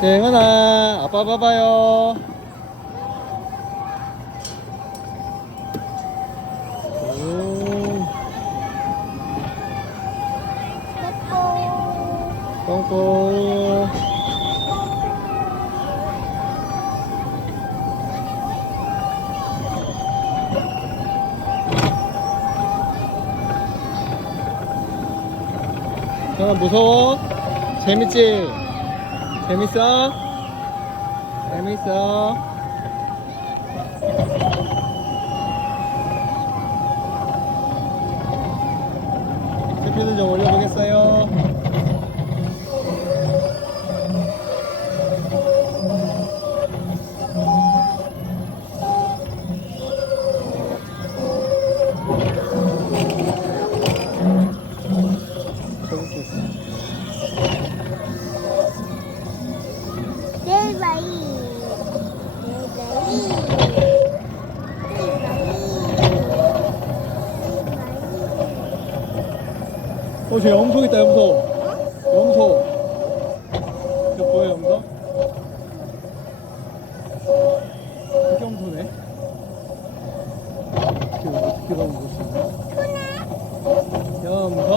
재현아, 아빠 봐봐요. 오, 꽁꽁. 형 무서워? 재밌지? 재밌어? 재밌어? 스피드 좀 올려보겠어요? 저기 있어. 저 염소 있다, 염소. 염소. 저 뭐야, 염소? 흑염소네. 어떻게 가면 볼수 있나? 염소.